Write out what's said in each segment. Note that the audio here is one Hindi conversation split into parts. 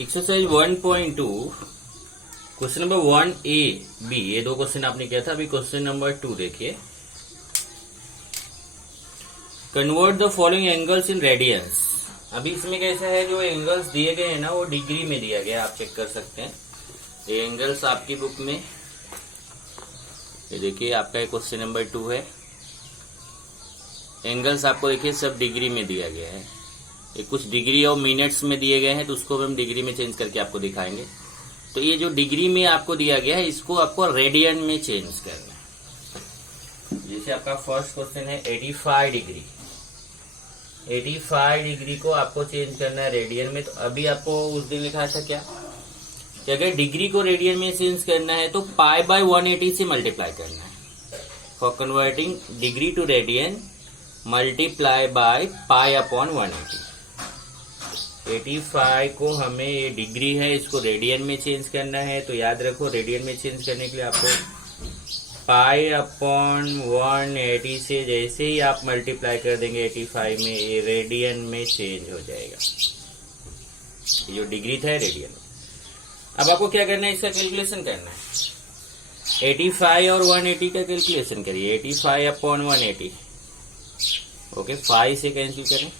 Exercise 1.2 question number 1A B, ये दो क्वेश्चन आपने किया था। अभी क्वेश्चन नंबर 2 देखिए। Convert the following angles in radiance. अभी इसमें कैसा है, जो एंगल्स दिए गए हैं ना वो डिग्री में दिया गया है, आप चेक कर सकते हैं। ये एंगल्स आपकी बुक में, ये देखिए आपका क्वेश्चन नंबर 2 है। एंगल्स आपको देखिए सब डिग्री में दिया गया है। ये कुछ डिग्री और मिनट्स में दिए गए हैं, तो उसको हम डिग्री में चेंज करके आपको दिखाएंगे। तो ये जो डिग्री में आपको दिया गया है, इसको आपको रेडियन में चेंज करना है। जैसे आपका फर्स्ट क्वेश्चन है 85 डिग्री। 85 डिग्री को आपको चेंज करना है रेडियन में। तो अभी आपको उस दिन लिखा था क्या कि अगर डिग्री को रेडियन में चेंज करना है तो पाई बाय 180 से मल्टीप्लाई करना है। For converting degree to radian multiply by pi upon 180। 85 को हमें, ये डिग्री है, इसको रेडियन में चेंज करना है। तो याद रखो, रेडियन में चेंज करने के लिए आपको पाई अपॉन 180 से जैसे ही आप मल्टीप्लाई कर देंगे 85 में, ये रेडियन में चेंज हो जाएगा। ये जो डिग्री था रेडियन में। अब आपको क्या करना है, इसका कैलकुलेशन करना है। 85 और 180 का कैलकुलेशन करिए। 85 अपॉन 180, ओके, 5 से कैंसिल करें,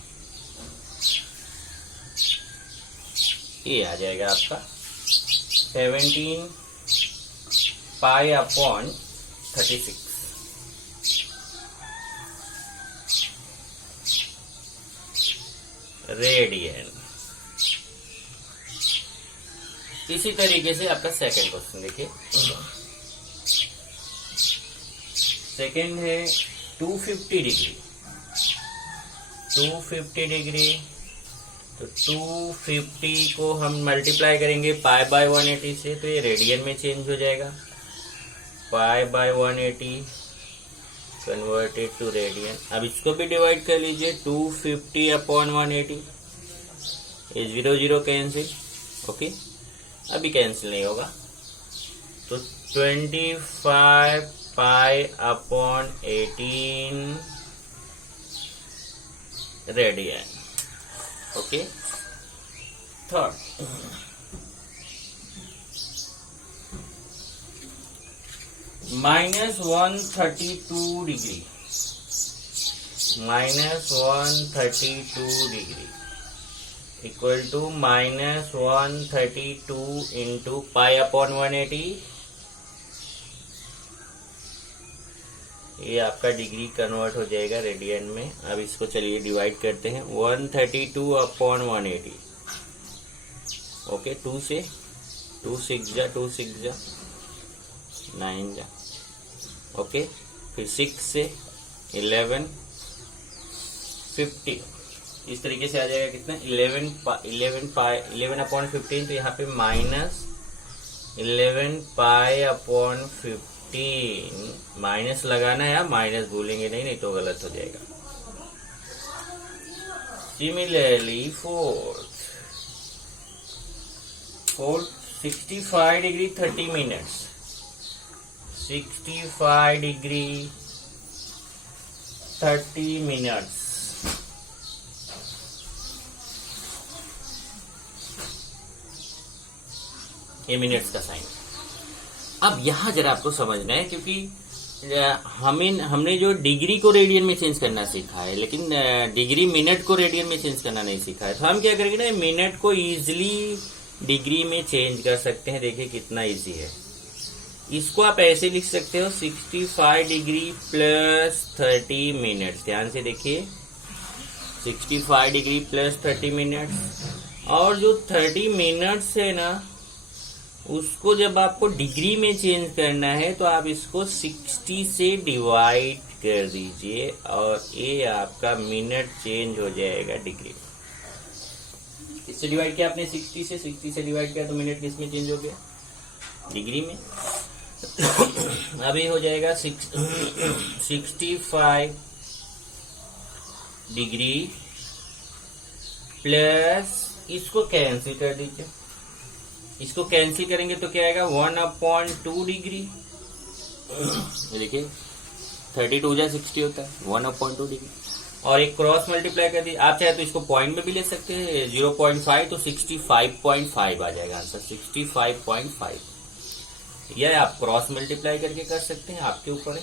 ये आ जाएगा आपका 17 पाई अपॉन 36 रेडियन। इसी तरीके से आपका सेकंड क्वेश्चन देखिए। सेकंड है 250 डिग्री। 250 डिग्री, तो 250 को हम मल्टीप्लाई करेंगे पाई बाय 180 से, तो ये रेडियन में चेंज हो जाएगा। Pi by 180 converted to radian. अब इसको भी डिवाइड कर लीजिए। 250 अपॉन 180, ये 0 0 कैंसिल, ओके, अभी कैंसिल नहीं होगा। तो 25 pi upon 18 radian, okay. Third, -132 degree. -132 degree equal to -132 into pi upon 180। ये आपका डिग्री कन्वर्ट हो जाएगा रेडियन में। अब इसको चलिए डिवाइड करते हैं। 132 अपॉन 180, ओके, 2 से 2 6 जा, 2 6 जा 9 जा, ओके, फिर 6 से 11 50, इस तरीके से आ जाएगा कितना, 11 अपॉन 15। तो यहाँ पे -11 पाई अपॉन 15, माइनस लगाना है, माइनस भूलेंगे नहीं तो गलत हो जाएगा। Similarly fourth 65 degree 30 minutes. 65 degree 30 minutes, ये मिनट्स का साइन। अब यहां जरा आपको समझना है, क्योंकि हमने जो डिग्री को रेडियन में चेंज करना सीखा है, लेकिन डिग्री मिनट को रेडियन में चेंज करना नहीं सीखा है। तो हम क्या करेंगे ना, मिनट को इजीली डिग्री में चेंज कर सकते हैं। देखिए कितना इजी है। इसको आप ऐसे लिख सकते हो, 65 डिग्री प्लस 30 मिनट्स। ध्यान से देखिए, 65 डिग्री प्लस 30 मिनट्स, और जो 30 मिनट्स है ना, उसको जब आपको डिग्री में चेंज करना है तो आप इसको 60 से डिवाइड कर दीजिए, और ये आपका मिनट चेंज हो जाएगा डिग्री। इससे डिवाइड किया आपने 60 से डिवाइड किया, तो मिनट किस में चेंज हो गया, डिग्री में। अभी हो जाएगा 65 डिग्री प्लस, इसको कैंसिल कर दीजिए। इसको कैंसिल करेंगे तो क्या आएगा, 1/2 डिग्री। देखिए 32 जा 60 होता है, 1/2 डिग्री। और एक क्रॉस मल्टीप्लाई कर दी। आप चाहे तो इसको पॉइंट में भी ले सकते हैं, 0.5 तो 65.5 आ जाएगा आंसर, 65.5। यह आप क्रॉस मल्टीप्लाई करके कर सकते हैं, आपके ऊपर है।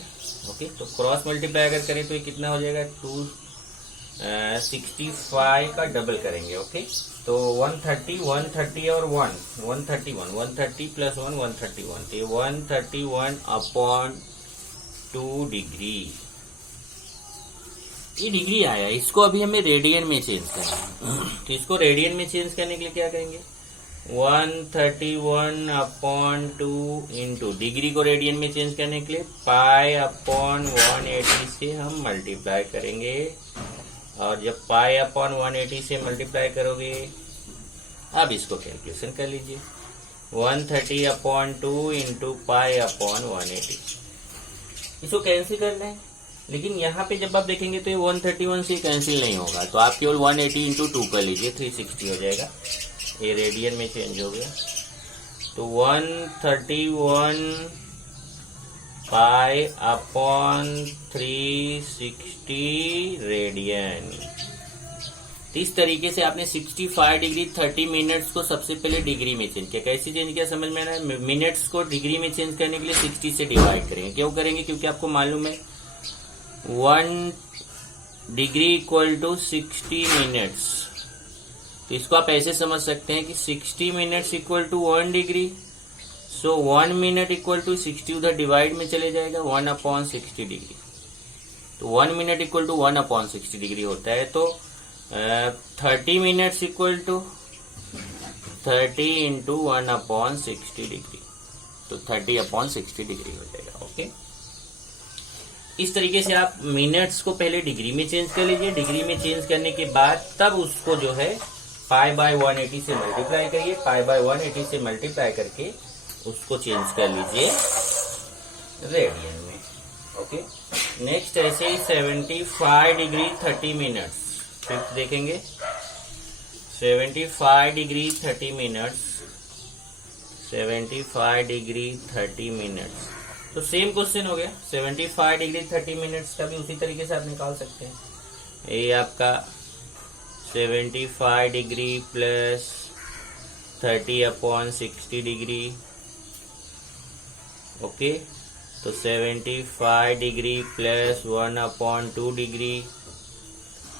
ओके, तो क्रॉस मल्टीप्लाई अगर करें तो ये कितना हो जाएगा, 265 का डबल करेंगे। ओके, तो 130 और 130 प्लस 1 131, तो 131/2 डिग्री, ये डिग्री आया। इसको अभी हमें रेडियन में चेंज करना है। तो इसको रेडियन में चेंज करने के लिए क्या करेंगे, 131/2 इंटू डिग्री को रेडियन में चेंज करने के लिए π/180 से हम मल्टीप्लाई करेंगे। और जब π/180 से मल्टीप्लाई करोगे, अब इसको कैलकुलेशन कर लीजिए, 130/2 इंटू π/180। इसको कैंसिल करना है, लेकिन यहाँ पे जब आप देखेंगे तो ये 131 से कैंसिल नहीं होगा, तो आप केवल 180 इंटू 2 कर लीजिए, 360 हो जाएगा। ये रेडियन में चेंज हो गया, तो 131 π/360 रेडियन। तो इस तरीके से आपने 65 डिग्री 30 मिनट्स को सबसे पहले डिग्री में चेंज किया। कैसे चेंज किया समझ में आ रहा है? मिनट्स को डिग्री में चेंज करने के लिए 60 से डिवाइड करेंगे। क्यों करेंगे? क्योंकि आपको मालूम है 1 डिग्री इक्वल टू 60 मिनट्स। तो इसको आप ऐसे समझ सकते हैं कि 60 minutes equal to 1 degree, so 1 minute equal to 60, उधर डिवाइड में चले जाएगा 1/60 डिग्री। तो 1 मिनट इक्वल टू 1/60 डिग्री होता है। तो 30 minutes equal to 30 into 1/60 degree, तो 30/60 डिग्री हो जाएगा। ओके, इस तरीके से आप मिनट्स को पहले डिग्री में चेंज कर लीजिए। डिग्री में चेंज करने के बाद तब उसको जो है π/180 से मल्टीप्लाई करिए, π/180 से मल्टीप्लाई करके उसको चेंज कर लीजिए रेडियन में। ओके, नेक्स्ट ऐसे ही 75 डिग्री 30 मिनट्स, फिफ्थ देखेंगे 75 डिग्री 30 मिनट्स, 75 डिग्री 30 मिनट्स। तो सेम क्वेश्चन हो गया, 75 डिग्री 30 मिनट्स का भी उसी तरीके से आप निकाल सकते हैं। ये आपका 75 डिग्री प्लस 30/60 डिग्री। ओके, तो 75 degree plus 1/2 degree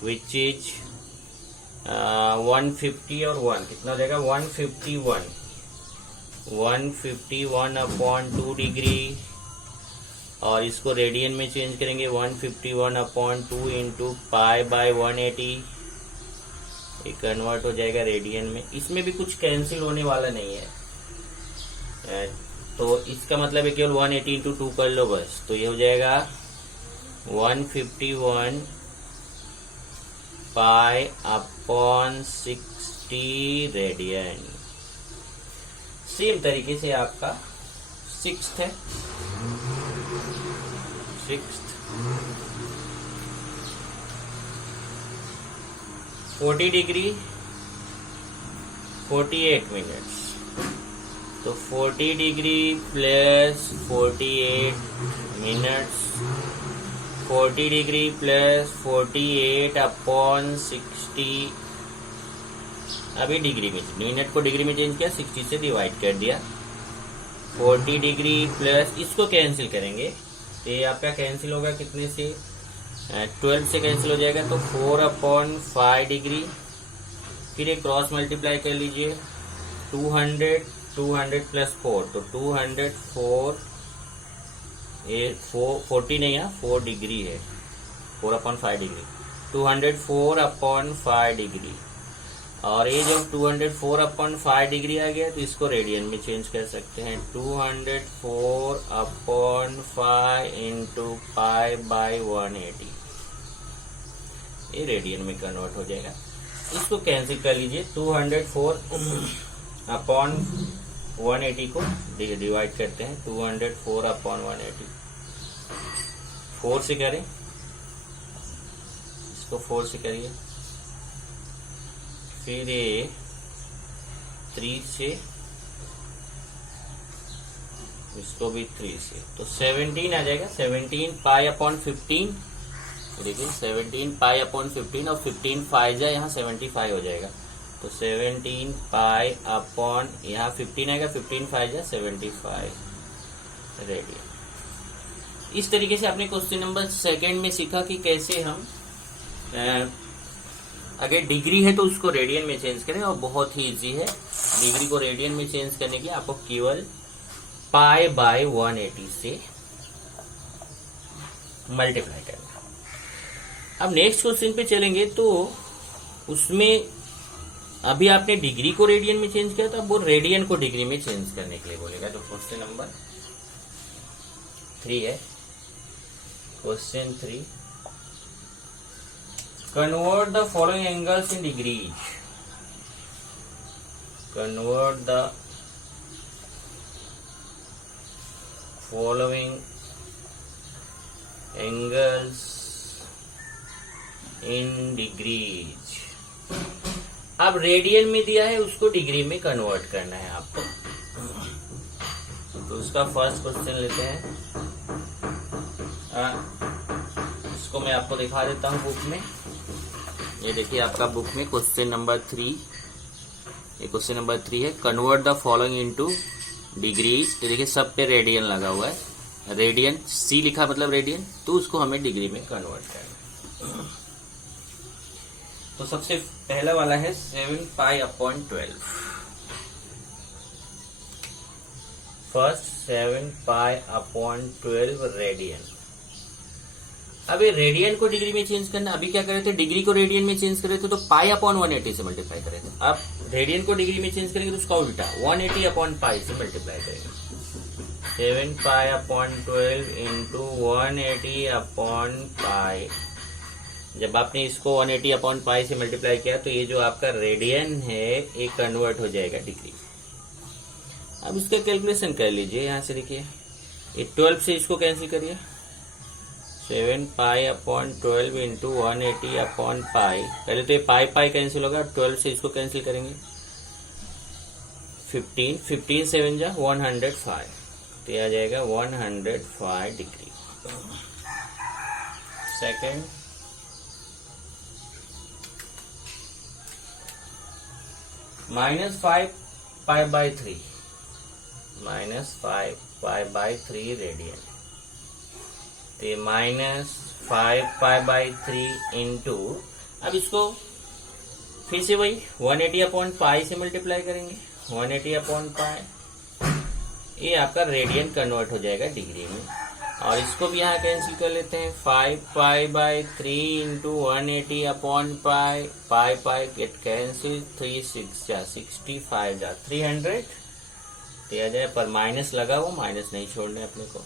which is 150 और 1 कितना हो जाएगा, 151/2 डिग्री। और इसको रेडियन में चेंज करेंगे, 151/2 इंटू π/180, ये कन्वर्ट हो जाएगा रेडियन में। इसमें भी कुछ कैंसिल होने वाला नहीं है, तो इसका मतलब है केवल 180 इंटू 2 कर लो बस, तो ये हो जाएगा 151 π/60 रेडियन। सेम तरीके से आपका सिक्स्थ है, 40 डिग्री 48 मिनट्स, तो 40 degree plus 48 minutes, 40 degree plus 48/60। अभी डिग्री में, मिनट को डिग्री में चेंज किया, 60 से डिवाइड कर दिया। 40 डिग्री प्लस, इसको कैंसिल करेंगे तो ये आपका कैंसिल होगा कितने से, 12 से कैंसिल हो जाएगा, तो 4/5 डिग्री। फिर एक क्रॉस मल्टीप्लाई कर लीजिए, 200 प्लस 4, तो 204, ये 40 नहीं है, 4 डिग्री है, 4/5 डिग्री, 204/5 डिग्री। और ये जब 204/5 डिग्री आ गया तो इसको रेडियन में चेंज कर सकते हैं, 204/5 इंटू π/180, ये रेडियन में कन्वर्ट हो जाएगा। इसको कैंसिल कर लीजिए, 204/180 को डिवाइड करते हैं, 204/180, 4 से करें, इसको 4 से करिए, फिर ये 3 से, इसको भी 3 से, तो 17 आ जाएगा। 17 π/15, देखिए 17 पाई अपॉन 15 और 15 5 जाए यहाँ 75 हो जाएगा, तो 17 पाई अपॉन यहाँ 15 आएगा, 15 5 जाए 75 रेडियन। इस तरीके से आपने क्वेश्चन नंबर सेकंड में सीखा कि कैसे हम अगर डिग्री है तो उसको रेडियन में चेंज करें, और बहुत ही इजी है डिग्री को रेडियन में चेंज करने के लिए आपको केवल पाई बाय 180 से मल्टीप्लाई करना। अब नेक्स्ट क्वेश्चन पे चलेंगे, तो उसमें अभी आपने डिग्री को रेडियन में चेंज किया, तो अब वो रेडियन को डिग्री में चेंज करने के लिए बोलेगा। तो क्वेश्चन नंबर 3 है, question 3, convert the following angles in degrees, convert the following angles in degrees. अब रेडियन में दिया है, उसको डिग्री में कन्वर्ट करना है आपको। तो उसका फर्स्ट क्वेश्चन लेते हैं, इसको मैं आपको दिखा देता हूं बुक में। ये देखिए आपका बुक में क्वेश्चन नंबर 3, ये क्वेश्चन नंबर 3 है, convert the following into degrees. तो देखिए सब पे रेडियन लगा हुआ है, रेडियन सी लिखा मतलब रेडियन, तो उसको हमें डिग्री में कन्वर्ट करना है। तो सबसे पहला वाला है 7 pi upon 12। First 7 pi upon 12 radian. अब ये रेडियन को डिग्री में चेंज करना, अभी क्या कर रहे थे, डिग्री को रेडियन में चेंज कर रहे थे, तो पाई अपॉन 180 से मल्टीप्लाई कर रहे थे। अब रेडियन को डिग्री में चेंज करेंगे तो उसका उल्टा 180 अपॉन पाई से मल्टीप्लाई करेंगे। 7 पाई अपॉन 12 इंटू 180 अपॉन पाई। जब आपने इसको 180 अपॉन पाई से मल्टीप्लाई किया, तो ये जो आपका रेडियन है ये कन्वर्ट हो जाएगा डिग्री। अब इसका कैलकुलेशन कर लीजिए, यहां से देखिए, ये 12 से इसको कैंसिल करिए, 7 पाई अपॉन 12 इंटू 180 अपॉन पाई। पहले तो ये पाई पाई कैंसिल होगा, 12 से इसको कैंसिल करेंगे, 15 7 जा 105, तो ये आ जाएगा 105 degree. Second, -5 pi by 3, -5 pi by 3 radian. तो -5 पाई बाई 3 इंटू, अब इसको फिर से वही 180 अपॉन पाई से मल्टीप्लाई करेंगे, 180 अपॉन पाई, ये आपका रेडियन कन्वर्ट हो जाएगा डिग्री में। और इसको भी यहाँ कैंसिल कर लेते हैं, 5 pi by 3 into 180 upon pi, pi pi get cancel, 3 6 जा 65 जा 300, तो आ जाए, पर माइनस लगा वो माइनस नहीं छोड़ने अपने को,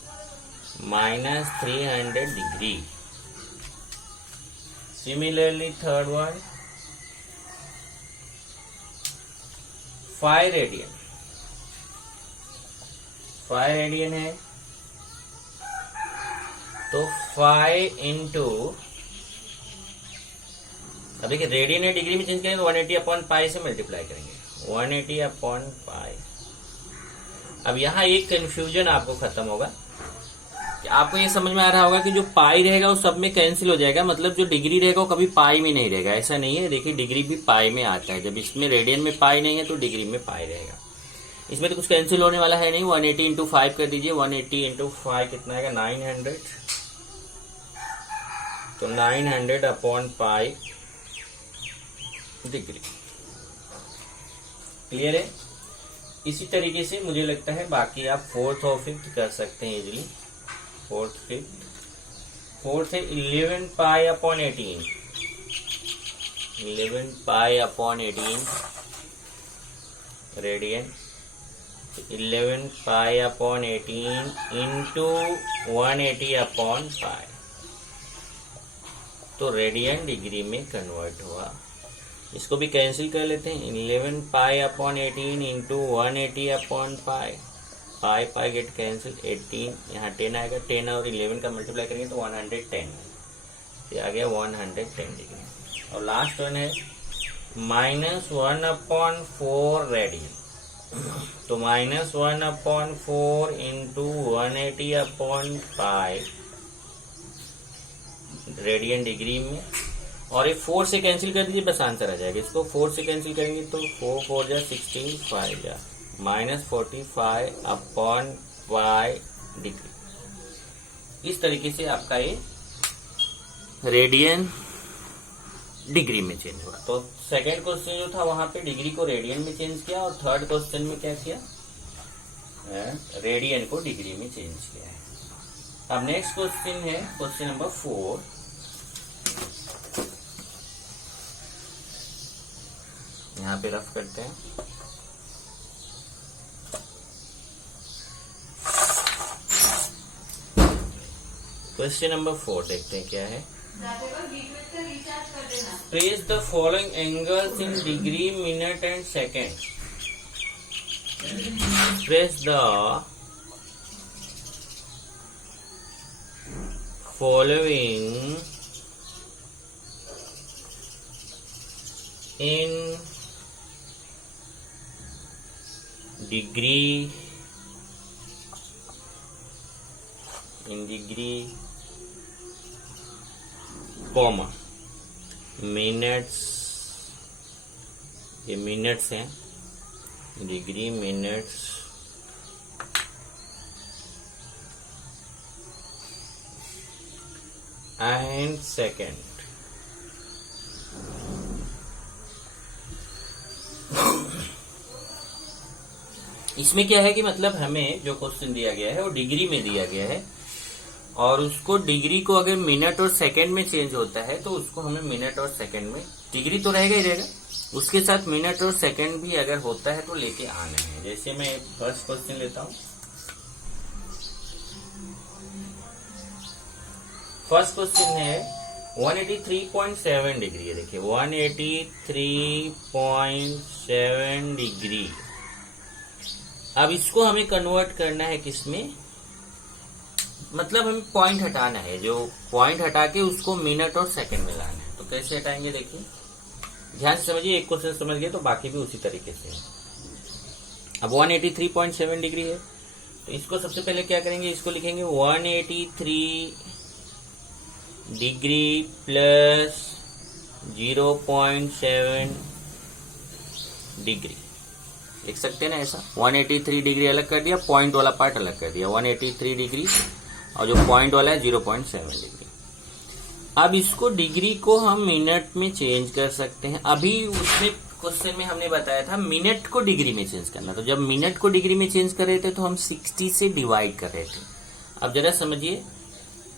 -300 degree. Similarly third one 5 radian, 5 radian है, तो 5 इंटू, अब देखिए रेडियन है, डिग्री में चेंज करेंगे तो 180 अपॉन पाई से मल्टीप्लाई करेंगे, 180 अपॉन पाई। अब यहाँ एक कंफ्यूजन आपको खत्म होगा, कि आपको ये समझ में आ रहा होगा कि जो पाई रहेगा वो सब में कैंसिल हो जाएगा, मतलब जो डिग्री रहेगा वो कभी पाई में नहीं रहेगा। ऐसा नहीं है, देखिए डिग्री भी पाई में आता है, जब इसमें रेडियन में पाई नहीं है तो डिग्री में पाई रहेगा। इसमें तो कुछ कैंसिल होने वाला है नहीं, 180 इंटू 5 कर दीजिए, 180 इंटू 5 कितना आएगा, 900, तो 900 अपॉन पाई डिग्री। क्लियर है? इसी तरीके से मुझे लगता है बाकी आप 4th और 5th कर सकते हैं इजीली। 4th 5th, 4th है 11 pi upon 18, 11 pi upon 18 radian, 11 pi upon 18 into 180 upon पाई, तो रेडियन डिग्री में कन्वर्ट हुआ। इसको भी कैंसिल कर लेते हैं, 11 pi upon 18 into 180 upon pi, pi pi get cancel, 18 यहाँ 10 आएगा, 10 और 11 का मल्टीप्लाई करेंगे तो 110, ये आ गया 110 डिग्री। और लास्ट वन है -1 अपॉन 4 रेडियन, तो -1 अपॉन 4 इंटू 180 अपॉन पाई, रेडियन डिग्री में, और ये 4 से कैंसिल कर दीजिए, बस आंसर आ जाएगा। इसको 4 से कैंसिल करेंगे तो 4 4 जा 16, 5 जा -45 अपॉन पाई डिग्री। इस तरीके से आपका ये रेडियन डिग्री में चेंज हुआ। तो सेकंड क्वेश्चन जो था वहां पे डिग्री को रेडियन में चेंज किया, और थर्ड क्वेश्चन में क्या किया, रेडियन को डिग्री में चेंज किया है। अब नेक्स्ट क्वेश्चन है क्वेश्चन नंबर 4। यहां पे रफ करते हैं। क्वेश्चन नंबर 4 देखते हैं क्या है। Trace the following angles in degree, minute and second. Trace the following in degree, comma minutes, ये मिनट्स हैं, डिग्री मिनट्स एंड सेकेंड। इसमें क्या है कि मतलब हमें जो क्वेश्चन दिया गया है वो डिग्री में दिया गया है, और उसको डिग्री को अगर मिनट और सेकंड में चेंज होता है तो उसको हमें मिनट और सेकंड में, डिग्री तो रहेगा ही रहेगा, उसके साथ मिनट और सेकंड भी अगर होता है तो लेके आना है। जैसे मैं फर्स्ट क्वेश्चन लेता हूं। फर्स्ट क्वेश्चन है 183.7 डिग्री है। देखिए 183.7 डिग्री। अब इसको हमें कन्वर्ट करना है किसमें, मतलब हमें पॉइंट हटाना है, जो पॉइंट हटा के उसको मिनट और सेकंड में लाना है। तो कैसे हटाएंगे देखिए, ध्यान से समझिए। एक क्वेश्चन समझ गए तो बाकी भी उसी तरीके से है। अब 183.7 डिग्री है, तो इसको सबसे पहले क्या करेंगे, इसको लिखेंगे 183 डिग्री प्लस 0.7 डिग्री लिख सकते हैं ना ऐसा। 183 डिग्री अलग कर दिया, पॉइंट वाला पार्ट अलग कर दिया, 183 डिग्री और जो पॉइंट वाला है 0.7 डिग्री। अब इसको डिग्री को हम मिनट में चेंज कर सकते हैं। अभी उसमें क्वेश्चन में हमने बताया था मिनट को डिग्री में चेंज करना, तो जब मिनट को डिग्री में चेंज कर रहे थे तो हम 60 से डिवाइड कर रहे थे। अब जरा समझिए,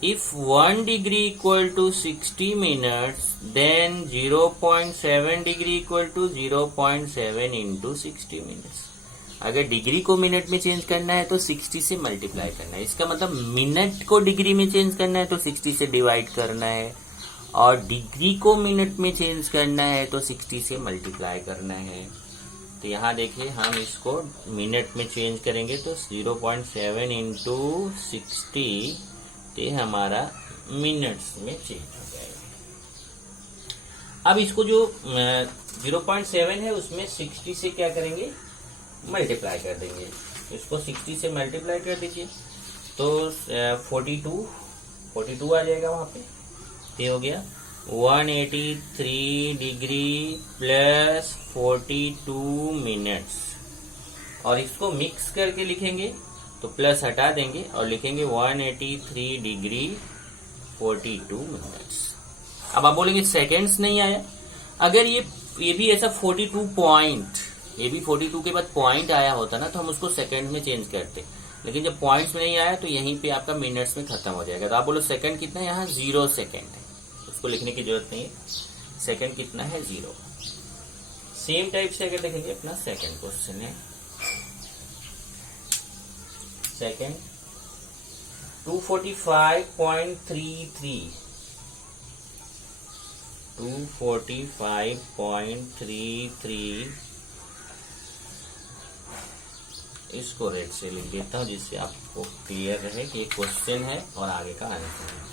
if 1 degree equal to 60 minutes then 0.7 degree equal to 0.7 into 60 minutes. अगर डिग्री को मिनट में चेंज करना है तो 60 से मल्टीप्लाई करना है। इसका मतलब मिनट को डिग्री में चेंज करना है तो 60 से डिवाइड करना है, और डिग्री को मिनट में चेंज करना है तो 60 से मल्टीप्लाई करना है। तो यहाँ देखिए हम इसको मिनट में चेंज करेंगे तो 0.7 इंटू 60 ये हमारा मिनट्स में चेंज हो जाएगा। अब इसको जो 0.7 है उसमें 60 से क्या करेंगे, मल्टीप्लाई कर देंगे। इसको 60 से मल्टीप्लाई कर दीजिए तो 42 आ जाएगा वहां पे। ये हो गया 183 डिग्री प्लस 42 मिनट्स, और इसको मिक्स करके लिखेंगे तो प्लस हटा देंगे और लिखेंगे 183 डिग्री 42 मिनट्स। अब आप बोलेंगे सेकेंड्स नहीं आया। अगर ये भी ऐसा 42 पॉइंट, ये भी 42 के बाद पॉइंट आया होता ना तो हम उसको सेकंड में चेंज करते, लेकिन जब पॉइंट्स में नहीं आया तो यहीं पे आपका मिनट्स में खत्म हो जाएगा। तो आप बोलो सेकंड कितना है, यहाँ 0 सेकंड है, उसको लिखने की जरूरत नहीं है। सेकंड कितना है, 0। सेम टाइप से अगर देखेंगे अपना सेकंड क्वेश्चन है, सेकंड 245.33 इसको रेट से लिख देता हूं जिससे आपको क्लियर रहे कि ये क्वेश्चन है और आगे का आंसर है।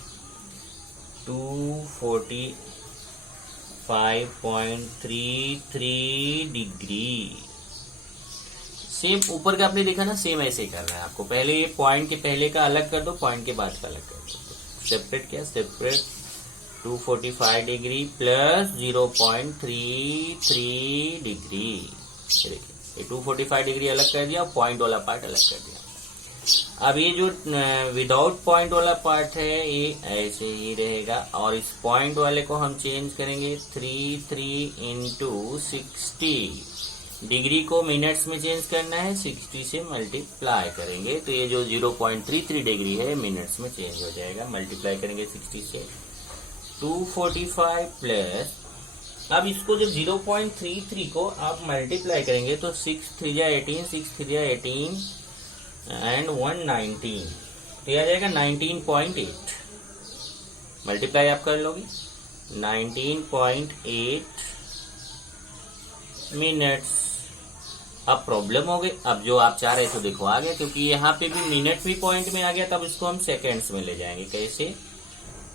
245.33 डिग्री। सेम ऊपर का आपने देखा ना, सेम ऐसे ही करना है आपको। पहले ये पॉइंट के पहले का अलग कर दो, पॉइंट के बाद का अलग कर दो। सेपरेट क्या, सेपरेट 245 डिग्री प्लस 0.33 डिग्री। देखिए ये 245 डिग्री अलग कर दिया और पॉइंट वाला पार्ट अलग कर दिया। अब ये जो विदाउट पॉइंट वाला पार्ट है ये ऐसे ही रहेगा और इस पॉइंट वाले को हम चेंज करेंगे 33 इंटू 60। डिग्री को मिनट्स में चेंज करना है, 60 से मल्टीप्लाई करेंगे तो ये जो 0.33 डिग्री है मिनट्स में चेंज हो जाएगा। मल्टीप्लाई करेंगे 60 से 245 प्लस, अब इसको जब 0.33 को आप मल्टीप्लाई करेंगे तो 6 3 18, 6 3 18 एंड 119 तो यह आ जाएगा 19.8। मल्टीप्लाई आप कर लोगे 19.8 मिनट्स। अब प्रॉब्लम हो गई, अब जो आप चाह रहे थे देखो आ गया, क्योंकि यहाँ पे भी मिनट भी पॉइंट में आ गया, तब इसको हम सेकेंड्स में ले जाएंगे। कैसे?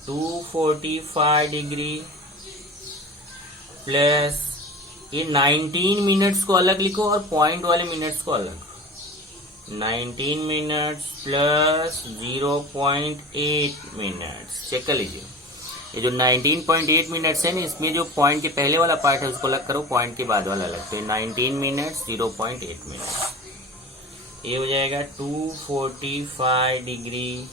245 डिग्री प्लस ये 19 मिनट्स को अलग लिखो और पॉइंट वाले मिनट्स को अलग। 19 मिनट्स प्लस 0.8 मिनट्स। चेक कर लीजिए, ये जो 19.8 मिनट्स है ना, इसमें जो पॉइंट के पहले वाला पार्ट है उसको अलग करो, पॉइंट के बाद वाला अलग। तो 19 मिनट्स 0.8 मिनट्स, ये हो जाएगा 245 डिग्री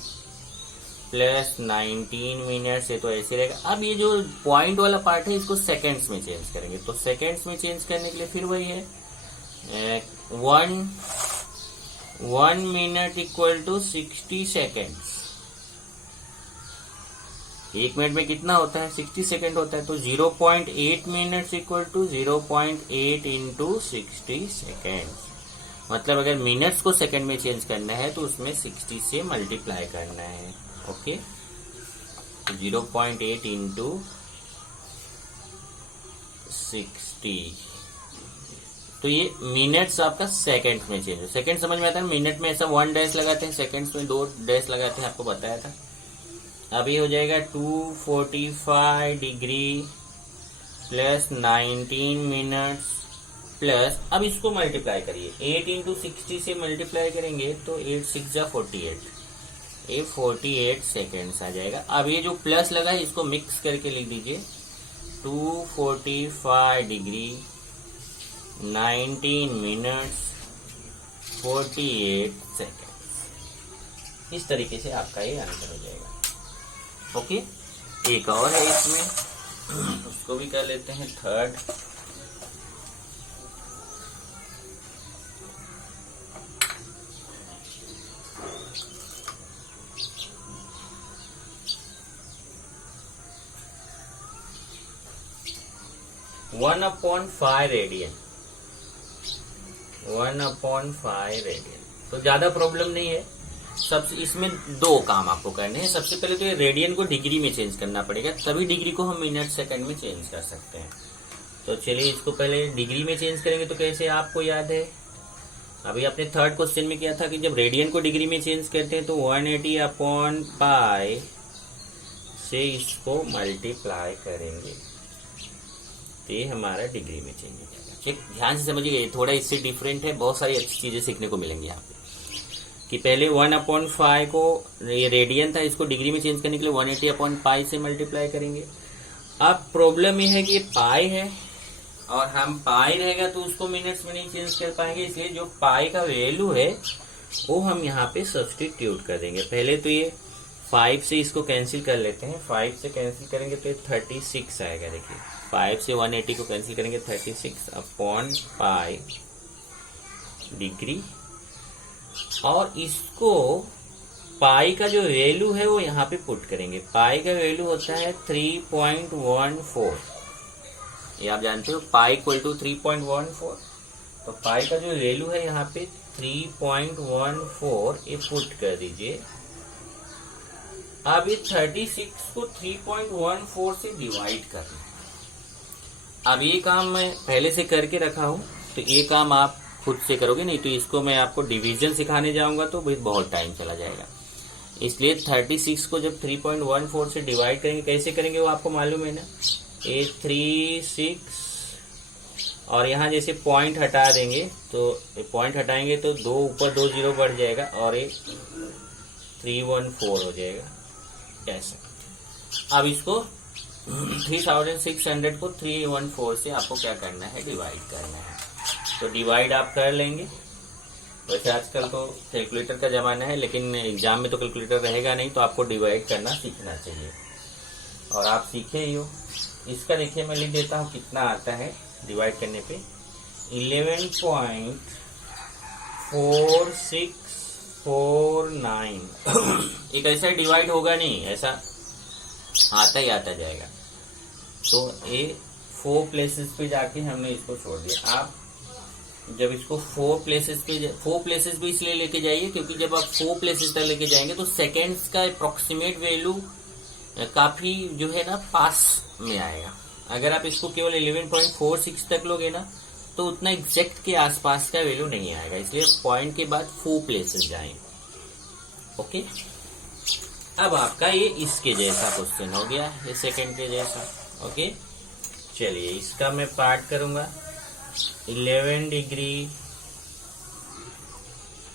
प्लस 19 मिनट्स। ये तो ऐसे रहेगा। अब ये जो पॉइंट वाला पार्ट है इसको सेकेंड्स में चेंज करेंगे, तो सेकेंड्स में चेंज करने के लिए फिर वही है 1 minute equal to 60 seconds. 1 minute में कितना होता है? 60 सेकेंड होता है। तो 0.8 minutes equal to 0.8 into 60 second. मतलब अगर मिनट्स को सेकेंड में चेंज करना है तो उसमें 60 से मल्टीप्लाई करना है। ओके, 0.8 इंटू 60, तो ये मिनट्स आपका सेकंड्स में चेंज हो। सेकंड समझ में आता है, मिनट में ऐसा 1 डैश लगाते हैं, सेकंड्स में 2 डैश लगाते हैं, आपको बताया था। अभी हो जाएगा 245 डिग्री प्लस 19 मिनट्स प्लस, अब इसको मल्टीप्लाई करिए 8 इंटू 60 से मल्टीप्लाई करेंगे तो 8 6 जा 48, ये 48 सेकेंड्स आ जाएगा। अब ये जो प्लस लगा है इसको मिक्स करके लिख दीजिए 245 डिग्री 19 मिनट्स 48 सेकेंड। इस तरीके से आपका ये आंसर हो जाएगा। ओके, एक और है इसमें, उसको भी कर लेते हैं। Third, one upon 5 radian. 1/5 radian तो ज्यादा प्रॉब्लम नहीं है। सबसे इसमें 2 काम आपको करने हैं। सबसे पहले तो ये रेडियन को डिग्री में चेंज करना पड़ेगा, तभी डिग्री को हम मिनट सेकंड में चेंज कर सकते हैं। तो चलिए इसको पहले डिग्री में चेंज करेंगे। तो कैसे, आपको याद है अभी आपने थर्ड क्वेश्चन में किया था कि जब रेडियन को डिग्री में चेंज करते हैं तो 180/π से इसको मल्टीप्लाई करेंगे, तो ये हमारा डिग्री में चेंज हो जाएगा। ठीक, ध्यान से समझिए, थोड़ा इससे डिफरेंट है। बहुत सारी अच्छी चीजें सीखने को मिलेंगी यहाँ पे कि पहले 1/5 को, ये रेडियन था, इसको डिग्री में चेंज करने के लिए 180/π से मल्टीप्लाई करेंगे। अब प्रॉब्लम ये है कि पाई है और हम पाई रहेगा तो उसको मिनट्स में नहीं चेंज कर पाएंगे, इसलिए जो पाई का वैल्यू है वो हम यहाँ पे सब्सटीट्यूट कर देंगे। पहले तो ये 5 से इसको कैंसिल कर लेते हैं। 5 से कैंसिल करेंगे तो 36 आएगा। देखिए 5 से 180 को कैंसिल करेंगे 36/π डिग्री, और इसको पाई का जो वैल्यू है वो यहाँ पे पुट करेंगे। पाई का वैल्यू होता है 3.14। ये आप जानते हो, पाई इक्वल टू 3.14। तो पाई का जो वैल्यू है यहाँ पे 3.14, ये पुट कर दीजिए। अब ये 36 को 3.14 से डिवाइड करना है। अब ये काम मैं पहले से करके रखा हूं, तो ये काम आप खुद से करोगे, नहीं तो इसको मैं आपको डिवीजन सिखाने जाऊंगा तो बहुत टाइम चला जाएगा। इसलिए 36 को जब 3.14 से डिवाइड करेंगे, कैसे करेंगे वो आपको मालूम है ना। ये 36 और यहाँ जैसे पॉइंट हटा देंगे, तो पॉइंट हटाएंगे तो 2 ऊपर 2 0 बढ़ जाएगा और ये 314 हो जाएगा ऐसा। अब इसको 3600 को 314 से आपको क्या करना है, डिवाइड करना है। तो डिवाइड आप कर लेंगे। वैसे आजकल तो कैलकुलेटर का जमाना है, लेकिन एग्जाम में तो कैलकुलेटर रहेगा नहीं, तो आपको डिवाइड करना सीखना चाहिए और आप सीखे ही हो। इसका देखिए मैं लिख देता हूँ कितना आता है डिवाइड करने पे, 11.4649। एक ऐसा डिवाइड होगा नहीं, ऐसा आता ही आता जाएगा। तो ये 4 प्लेसेस पे जाके हमने इसको छोड़ दिया। आप जब इसको 4 प्लेसेस पे इसलिए लेके जाइए क्योंकि जब आप 4 प्लेसेस तक लेके जाएंगे तो सेकेंड्स का अप्रोक्सीमेट वैल्यू काफी जो है ना पास में आएगा। अगर आप इसको केवल 11.46 तक लोगे ना तो उतना एग्जैक्ट के आसपास का वैल्यू नहीं आएगा, इसलिए पॉइंट के बाद 4 प्लेसेस जाएं। ओके, अब आपका ये इसके जैसा क्वेश्चन हो गया, ये सेकंड के जैसा। ओके, चलिए इसका मैं पार्ट करूंगा। 11 डिग्री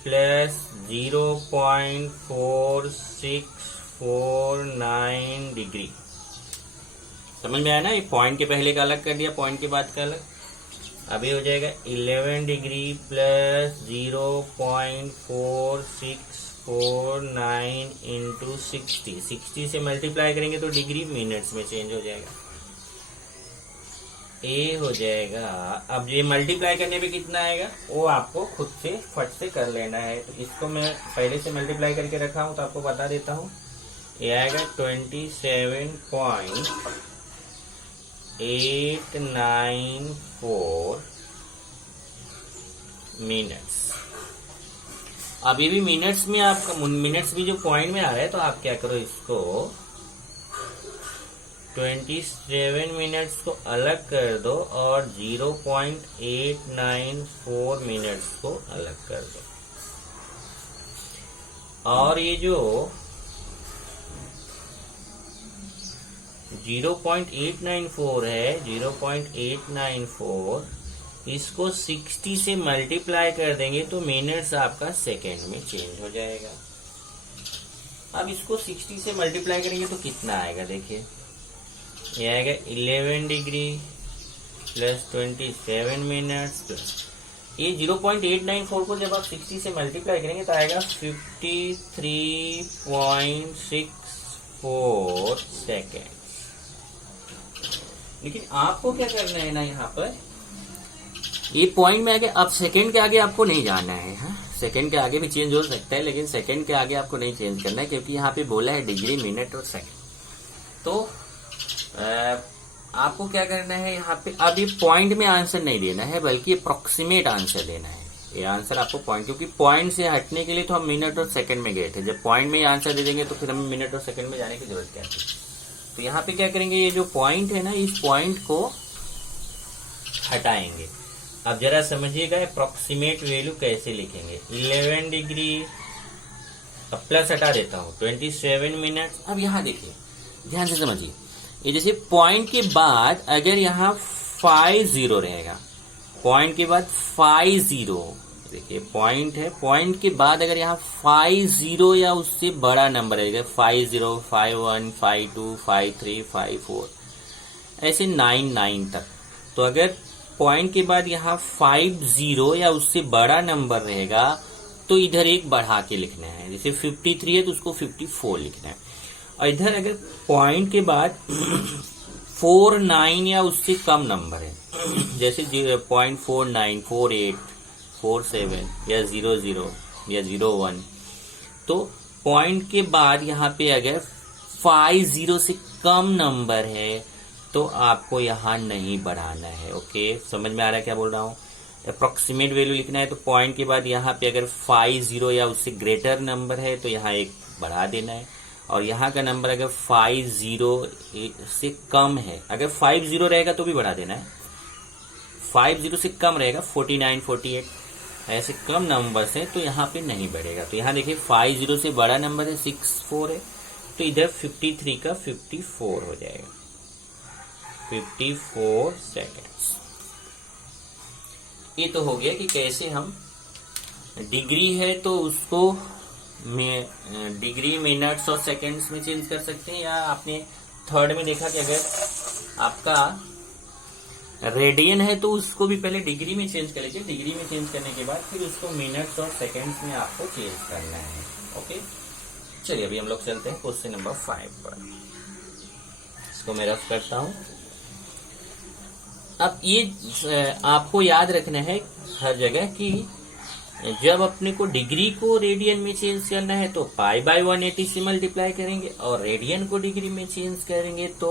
प्लस 0.4649 डिग्री। समझ में आया ना, एक पॉइंट के पहले का अलग कर दिया, पॉइंट के बाद का अलग। अभी हो जाएगा 11 डिग्री प्लस 0.4649 इंटू 60 से मल्टीप्लाई करेंगे तो डिग्री मिनट्स में चेंज हो जाएगा। ए हो जाएगा। अब ये मल्टीप्लाई करने पे कितना आएगा वो आपको खुद से फट से कर लेना है। तो इसको मैं पहले से मल्टीप्लाई करके रखा हूं तो आपको बता देता हूं। ये आएगा 27.894 मिनट्स। अब ये भी मिनट्स में, आपका मिनट्स भी जो पॉइंट में आ रहा है, तो आप क्या करो, इसको 27 मिनट्स को अलग कर दो और 0.894 मिनट्स को अलग कर दो। और ये जो 0.894 है, 0.894 इसको 60 से मल्टीप्लाई कर देंगे तो मिनट्स आपका सेकेंड में चेंज हो जाएगा। अब इसको 60 से मल्टीप्लाई करेंगे तो कितना आएगा, देखिए ये आएगा 11 डिग्री प्लस 27 मिनट्स प्लस ये 0.894 को जब आप 60 से मल्टीप्लाई करेंगे तो आएगा 53.64 सेकेंड। लेकिन आपको क्या करना है ना, यहाँ पर ये पॉइंट में आगे, अब सेकंड के आगे आपको नहीं जाना है। हाँ, सेकंड के आगे भी चेंज हो सकता है, लेकिन सेकंड के आगे आपको नहीं चेंज करना है क्योंकि यहाँ पे बोला है डिग्री, मिनट और सेकंड। तो आपको क्या करना है यहाँ पे, अब ये पॉइंट में आंसर नहीं देना है बल्कि अप्रोक्सीमेट आंसर देना है। ये आंसर आपको पॉइंट, क्योंकि पॉइंट से हटने के लिए तो हम मिनट और सेकंड में गए थे, जब पॉइंट में आंसर दे देंगे तो फिर हमें मिनट और सेकंड में जाने की जरूरत क्या थी। तो यहाँ पे क्या करेंगे, ये जो पॉइंट है ना, इस पॉइंट को हटाएंगे। अब जरा समझिएगा अप्रोक्सीमेट वैल्यू कैसे लिखेंगे। 11 डिग्री, अब प्लस हटा देता हूँ, 27 मिनट। अब यहाँ देखिए, ध्यान से समझिए, ये जैसे पॉइंट के बाद अगर यहाँ 50 रहेगा, पॉइंट के बाद 50, देखिए पॉइंट है, पॉइंट के बाद अगर यहाँ 50 या उससे बड़ा नंबर रहेगा, 50, 51, 52, 53, 54, ऐसे 99 तक। तो अगर पॉइंट के बाद यहाँ 50 या उससे बड़ा नंबर रहेगा तो इधर एक बढ़ा के लिखना है। जैसे 53 है तो उसको 54 लिखना है। और इधर अगर पॉइंट के बाद 49 या उससे कम नंबर है, जैसे 0.49, 48, 47 या 00 या 01, तो पॉइंट के बाद यहाँ पे अगर 50 से कम नंबर है तो आपको यहाँ नहीं बढ़ाना है। ओके, समझ में आ रहा है क्या बोल रहा हूँ। अप्रोक्सीमेट वैल्यू लिखना है तो पॉइंट के बाद यहाँ पे अगर 50 या उससे ग्रेटर नंबर है तो यहाँ एक बढ़ा देना है। और यहाँ का नंबर अगर 50 से कम है, अगर 50 रहेगा तो भी बढ़ा देना है। 50 से कम रहेगा, 49, 48 ऐसे कम नंबर से तो यहाँ पे नहीं बढ़ेगा। तो यहाँ देखिए 50 से बड़ा नंबर है 64 है, तो इधर 53 का 54 हो जाएगा, 54 सेकेंड्स। ये तो हो गया कि कैसे हम डिग्री है तो उसको डिग्री मिनट्स और सेकंड्स में चेंज कर सकते हैं, या आपने थर्ड में देखा कि अगर आपका रेडियन है तो उसको भी पहले डिग्री में चेंज कर लीजिए, डिग्री में चेंज करने के बाद फिर उसको मिनट्स और सेकंड्स में आपको चेंज करना है। ओके, चलिए अभी हम लोग चलते हैं क्वेश्चन नंबर 5 पर। इसको मैं रफ करता हूं। अब ये आपको याद रखना है हर जगह कि जब अपने को डिग्री को रेडियन में चेंज करना है तो पाई बाय 180 से मल्टीप्लाई करेंगे, और रेडियन को डिग्री में चेंज करेंगे तो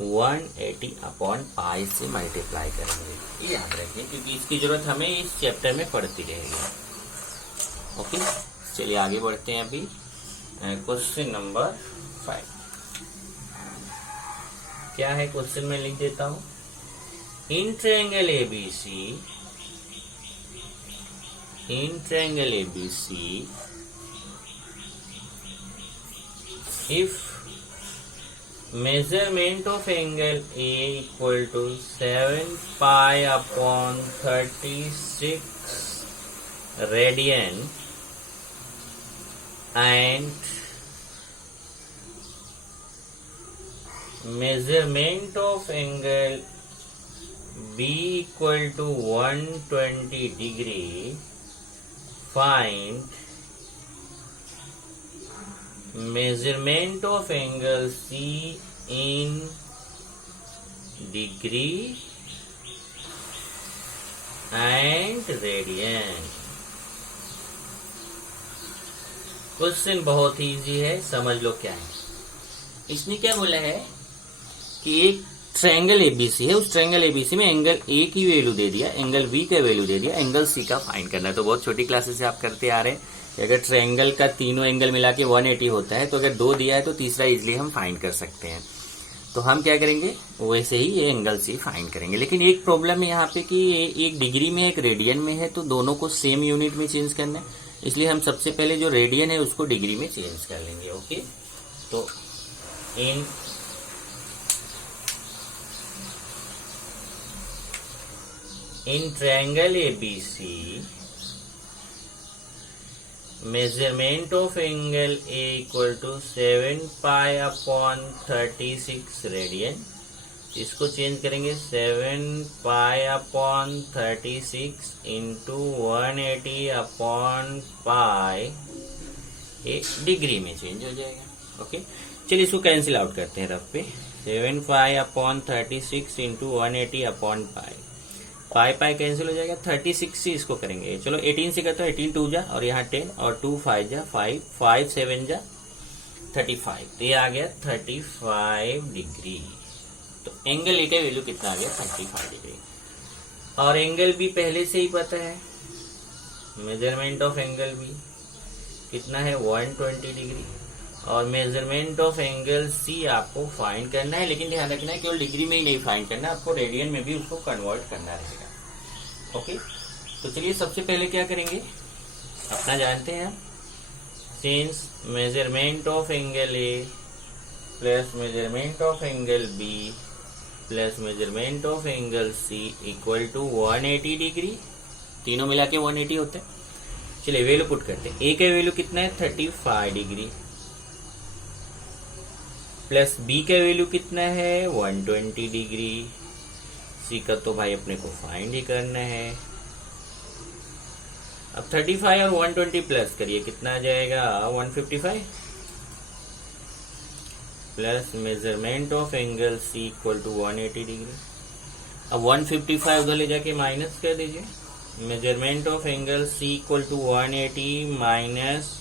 180 अपॉन पाई से मल्टीप्लाई करेंगे। ये याद रखिए क्योंकि इसकी जरूरत हमें इस चैप्टर में पड़ती रहेगी। ओके, चलिए आगे बढ़ते हैं। अभी क्वेश्चन नंबर 5 क्या है, क्वेश्चन में लिख देता हूं। In triangle ABC if measurement of angle A equal to 7 pi upon 36 radian and measurement of angle B equal to 120 degree, find measurement of angle C in degree and radian। Question बहुत ही इजी है, समझ लो क्या है। इसने क्या बोला है कि एक ट्रायंगल एबीसी है, उस ट्रायंगल एबीसी में एंगल ए की वैल्यू दे दिया, एंगल बी का वैल्यू दे दिया, एंगल सी का फाइंड करना है। तो बहुत छोटी क्लासेस से आप करते आ रहे हैं कि अगर ट्रायंगल का तीनों एंगल मिला के 180 होता है तो अगर 2 दिया है तो तीसरा इजिली हम फाइंड कर सकते हैं। तो हम क्या करेंगे, वैसे ही ये एंगल सी फाइंड करेंगे। लेकिन एक प्रॉब्लम है यहाँ पे कि एक डिग्री में एक रेडियन में है, तो दोनों को सेम यूनिट में चेंज करना है, इसलिए हम सबसे पहले जो रेडियन है उसको डिग्री में चेंज कर लेंगे। ओके, तो in triangle ABC measurement of angle A equal to 7 pi upon 36 radian, इसको चेंज करेंगे 7 pi upon 36 into 180 upon pi, एक डिग्री में चेंज हो जाएगा। ओके, चलिए इसको कैंसिल आउट करते हैं रफ पे। 7 pi upon 36 into 180 upon pi, pi cancel हो जाएगा। 36 से इसको करेंगे, चलो 18 से करते हो, 18 2 जा और यहाँ 10 और 2 5 जा 5, 5 7 जा 35, तो ये आ गया 35 डिग्री। तो एंगल ए का वैल्यू कितना आ गया, 35 डिग्री। और एंगल बी पहले से ही पता है, मेजरमेंट ऑफ एंगल बी कितना है 120 डिग्री, और मेजरमेंट ऑफ एंगल सी आपको फाइंड करना है। लेकिन ध्यान रखना है केवल डिग्री में ही नहीं फाइंड करना, आपको रेडियन में भी उसको कन्वर्ट करना रहेगा। ओके, तो चलिए सबसे पहले क्या करेंगे, अपना जानते हैं। Since measurement of angle A plus measurement of angle B plus measurement of angle C equal to 180 degree, तीनों मिला के 180 होते हैं। चलिए वैल्यू पुट करते हैं। ए का वैल्यू कितना है 35 डिग्री, प्लस बी का वैल्यू कितना है 120 डिग्री, सी का तो भाई अपने को फाइंड ही करना है। अब 35 और 120 प्लस करिए, कितना आ जाएगा 155, plus measurement of angle C equal to 180 degree. अब 155 उधर ले जाके माइनस कर दीजिए, measurement of angle C equal to 180 minus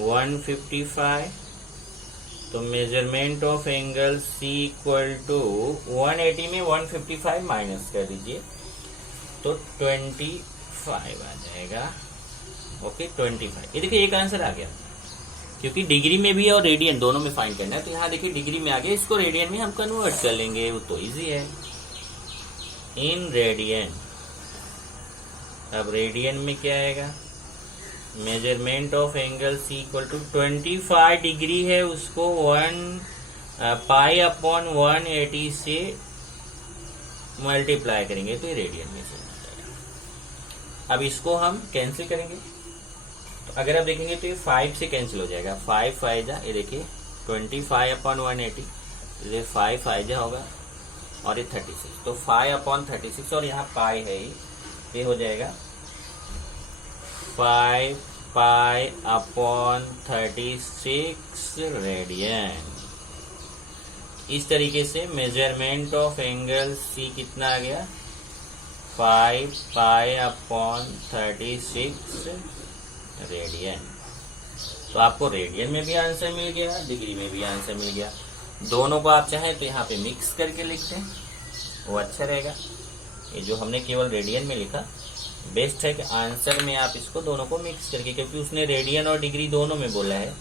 155, तो measurement of angle C equal to 180 में 155 माइनस कर दीजिए तो 25 आ जाएगा। ओके 25, ये देखिए एक आंसर आ गया, क्योंकि डिग्री में भी और रेडियन दोनों में फाइंड करना है। तो यहाँ देखिए डिग्री में आ गया, इसको रेडियन में हम कन्वर्ट कर लेंगे, वो तो इजी है। इन रेडियन, अब रेडियन में क्या आएगा, measurement of angle C equal to 25 degree है, उसको 1 पाई अपॉन 180 से मल्टीप्लाई करेंगे तो ये रेडियन में चला जाएगा। अब इसको हम कैंसिल करेंगे, तो अगर आप देखेंगे तो ये 5 से कैंसिल हो जाएगा, 5 5 जा, ये देखिए 25/180, ये 5 5 होगा और ये 36, तो 5/36 और यहाँ पाई है, ये हो जाएगा 5π/36 रेडियन। इस तरीके से मेजरमेंट ऑफ एंगल सी कितना आ गया, 5π/36 रेडियन। तो आपको रेडियन में भी आंसर मिल गया, डिग्री में भी आंसर मिल गया। दोनों को आप चाहें तो यहाँ पे मिक्स करके लिख दें, वो अच्छा रहेगा। ये जो हमने केवल रेडियन में लिखा, बेस्ट है कि आंसर में आप इसको दोनों को मिक्स करके, क्योंकि उसने रेडियन और डिग्री दोनों में बोला है,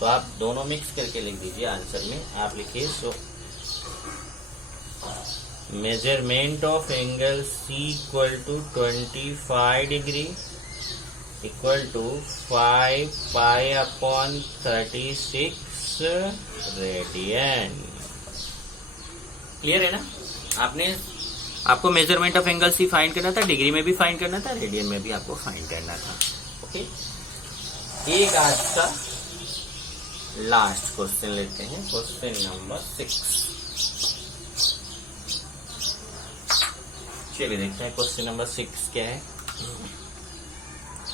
तो आप दोनों मिक्स करके लिख दीजिए। आंसर में आप लिखिए so measurement of angle C equal to 25 degree equal to 5π/36 radian. Clear है ना? आपको measurement of angle C find करना था, डिग्री में भी फाइंड करना था, रेडियन में भी आपको फाइंड करना था। ओके, एक आज का लास्ट क्वेश्चन लेते हैं, क्वेश्चन नंबर 6। चलिए देखते हैं क्वेश्चन नंबर 6 क्या है।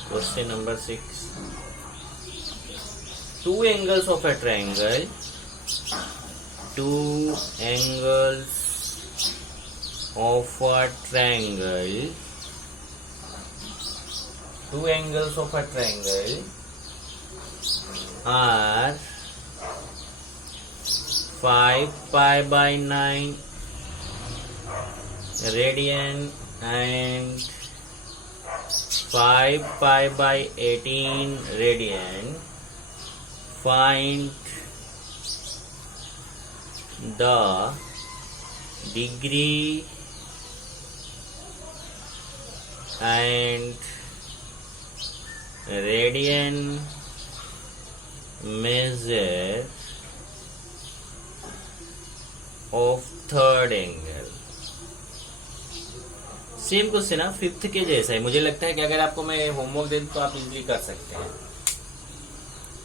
Question number 6, 2 angles of a triangle, 2 angles of a triangle, 2 angles of a triangle are 5π/9 radian and 5π/18 radian. Find the degree and radian measure of third angle. Same question है, 5th के जैसा है। मुझे लगता है कि अगर आपको मैं होमवर्क दे दूं तो आप इजीली कर सकते हैं।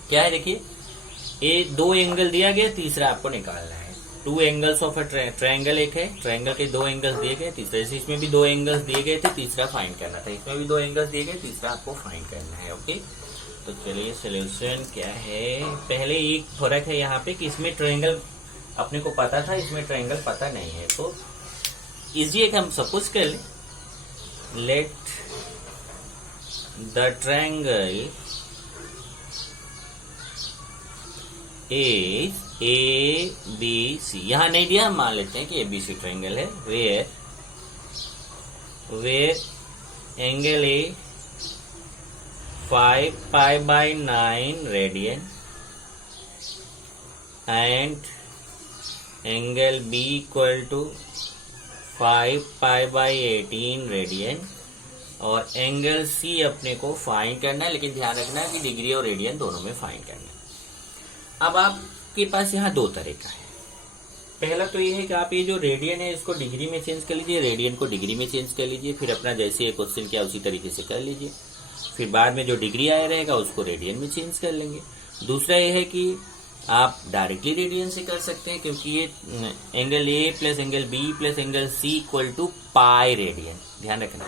क्या है देखिए, ये 2 एंगल दिया गया, तीसरा आपको निकालना है। 2 एंगल्स ऑफ अ ट्रायंगल, एक है ट्रायंगल के 2 एंगल्स दिए गए, तीसरा, जैसे इसमें भी 2 एंगल्स दिए गए थे, तीसरा फाइंड करना था। इसमें भी 2 एंगल्स दिए गए, तीसरा आपको फाइंड करना है। ओके, तो चलिए सोल्यूशन क्या है। पहले एक फर्क है यहाँ पे कि इसमें ट्रायंगल अपने को पता था, इसमें ट्रायंगल पता नहीं है। तो इजी है कि हम सपोज कर लें, let the triangle is ABC। यहां नहीं दिया, हम मान लेते हैं कि ABC ट्रायंगल है। Where angle A 5π/9 radian and angle B equal to 5π/18 radian, और एंगल C अपने को फाइंड करना है, लेकिन ध्यान रखना है कि डिग्री और रेडियन दोनों में फाइंड करना है। अब आपके पास यहाँ 2 तरीका है। पहला तो ये है कि आप ये जो रेडियन है इसको डिग्री में चेंज कर लीजिए, रेडियन को डिग्री में चेंज कर लीजिए, फिर अपना जैसे ये क्वेश्चन किया उसी तरीके से कर लीजिए। फिर बाद में जो डिग्री आया रहेगा उसको रेडियन में चेंज कर लेंगे। दूसरा ये है कि आप डायरेक्टली रेडियन से कर सकते हैं, क्योंकि ये angle A plus angle B plus angle C equal to pi radian. ध्यान रखना,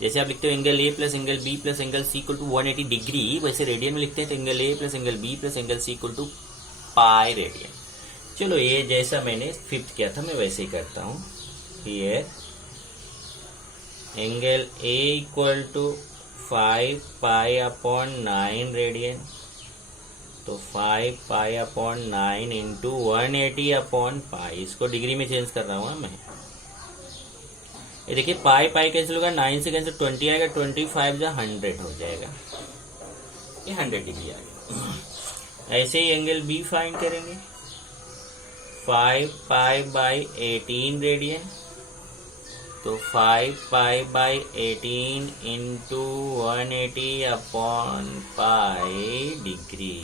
जैसे आप लिखते हो angle A plus angle B plus angle C equal to 180 degree, वैसे रेडियन में लिखते हैं तो angle A plus angle B plus angle C equal to pi radian. चलो, ये जैसा मैंने 5th किया था मैं वैसे ही करता हूँ। Here angle A equal to 5π/9 radian, तो 5π/9 इंटू 180/पाई, इसको डिग्री में चेंज कर रहा हूँ मैं। ये देखिए पाई कैंसिल होगा, 9 से कैंसिल 20 आएगा, 25 जा 100 हो जाएगा, ये 100 डिग्री आ गया। ऐसे ही एंगल बी फाइंड करेंगे, 5π/18 रेडियन, तो 5π/18 इंटू 180/पाई डिग्री।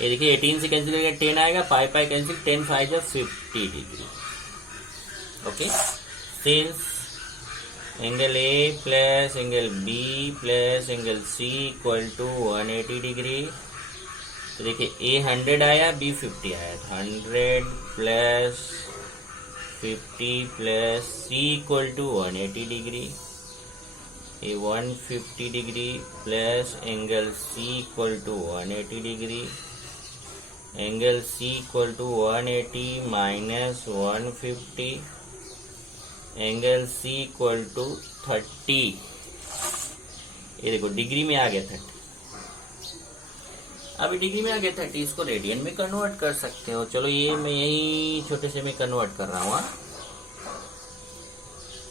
ये देखिए 18 से कैंसिल करेगा 10 आएगा, पाई कैंसिल, 10 5 जा 50 degree. Okay, since angle A plus angle B plus angle C equal to 180 degree तो देखिए ए 100 आया, बी 50 आया, 100 plus 50 plus C equal to 180 degree, A 150 degree plus angle C equal to 180 degree, angle C equal to 180 minus 150, angle C equal to 30। ये देखो डिग्री में आ गया 30। अभी डिग्री में आ गया 30, इसको रेडियन में कन्वर्ट कर सकते हो। चलो ये मैं यही छोटे से में कन्वर्ट कर रहा हूँ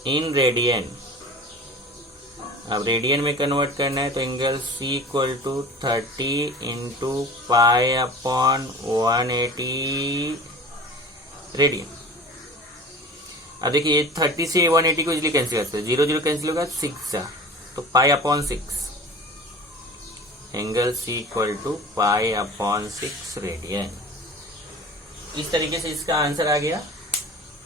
इन रेडियन। अब रेडियन में कन्वर्ट करना है तो angle C equal to 30 into pi upon 180 radian. अब देखिए 30 से 180 को इजिली कैंसिल करते हैं, 0 0 कैंसिल होगा 6 जा, तो pi upon 6, angle C equal to pi upon 6 radian. इस तरीके से इसका आंसर आ गया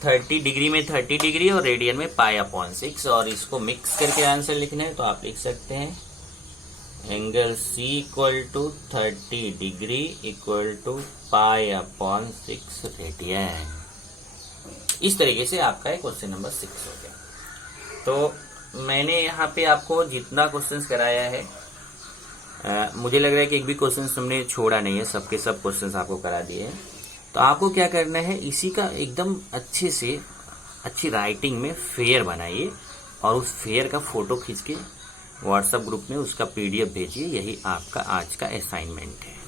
30 डिग्री में 30 डिग्री और रेडियन में पाई अपॉन 6। और इसको मिक्स करके आंसर लिखना है तो आप लिख सकते हैं angle C equal to 30 degree equal to pi upon 6 radian. इस तरीके से आपका क्वेश्चन नंबर 6 हो गया। तो मैंने यहाँ पे आपको जितना क्वेश्चंस कराया है, मुझे लग रहा है कि एक भी क्वेश्चन हमने छोड़ा नहीं है, सबके सब क्वेश्चंस आपको करा दिए हैं। तो आपको क्या करना है, इसी का एकदम अच्छे से अच्छी राइटिंग में फेयर बनाइए और उस फेयर का फोटो खींच के व्हाट्सएप ग्रुप में उसका PDF भेजिए। यही आपका आज का असाइनमेंट है।